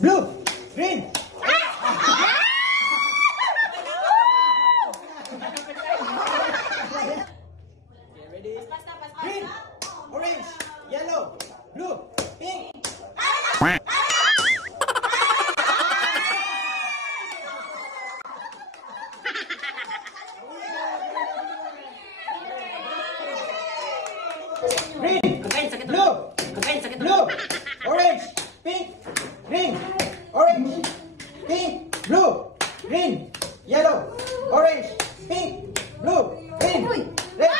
Blue, green. Ready? Green, orange, yellow, blue, pink. Green, blue, blue, orange, pink, green, orange, pink, blue, green, yellow, orange, pink, blue, green, red.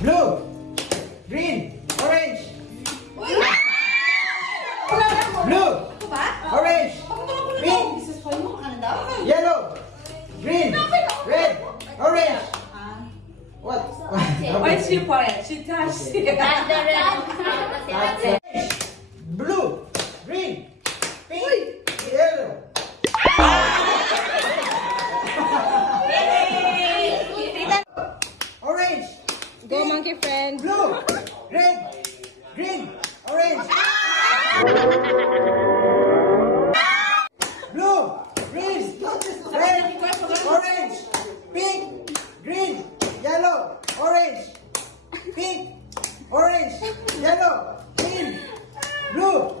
Blue, green, orange. Blue, orange, pink, yellow, green, red, orange. What? Why is she quiet? She touched it. Blue, green, pink, yellow. Orange. Go monkey friend. Blue, red, green, orange. Blue, green, red, orange, pink, green, yellow, orange, pink, orange, yellow, green, blue,